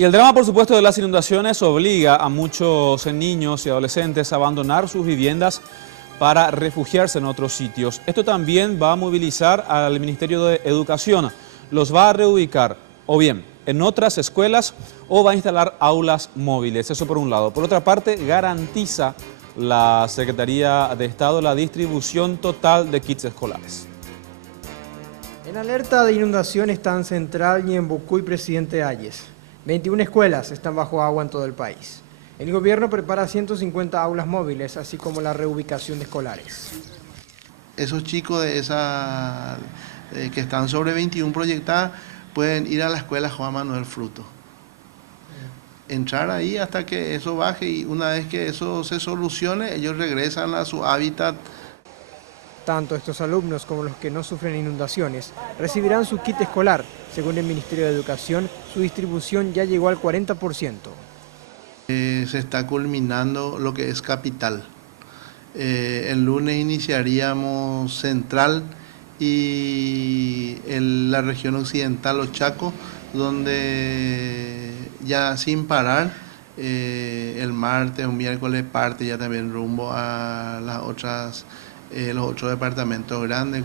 Y el drama, por supuesto, de las inundaciones obliga a muchos niños y adolescentes a abandonar sus viviendas para refugiarse en otros sitios. Esto también va a movilizar al Ministerio de Educación. Los va a reubicar o bien en otras escuelas o va a instalar aulas móviles. Eso por un lado. Por otra parte, garantiza la Secretaría de Estado la distribución total de kits escolares. En alerta de inundación están Central, Ñembucú y Presidente Hayes. 21 escuelas están bajo agua en todo el país. El gobierno prepara 150 aulas móviles, así como la reubicación de escolares. Esos chicos que están sobre 21 proyectadas pueden ir a la escuela Juan Manuel Fruto. Entrar ahí hasta que eso baje y una vez que eso se solucione, ellos regresan a su hábitat. Tanto estos alumnos como los que no sufren inundaciones recibirán su kit escolar. Según el Ministerio de Educación, su distribución ya llegó al 40%. Se está culminando lo que es capital. El lunes iniciaríamos Central y la región occidental o Chaco, donde ya sin parar, el martes o miércoles parte ya también rumbo a los otros departamentos grandes.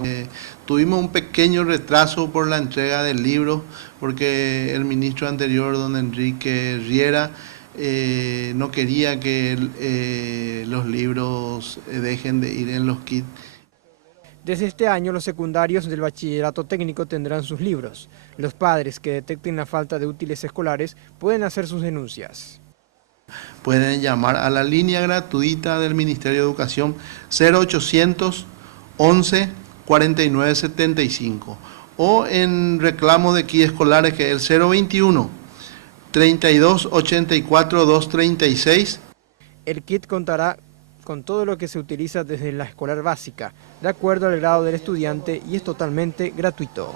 Tuvimos un pequeño retraso por la entrega del libro, porque el ministro anterior, don Enrique Riera, no quería que los libros dejen de ir en los kits. Desde este año, los secundarios del bachillerato técnico tendrán sus libros. Los padres que detecten la falta de útiles escolares pueden hacer sus denuncias. Pueden llamar a la línea gratuita del Ministerio de Educación 0800 11 49 75 o en reclamo de kits escolares, que es el 021 32 84 236. El kit contará con todo lo que se utiliza desde la escolar básica, de acuerdo al grado del estudiante, y es totalmente gratuito.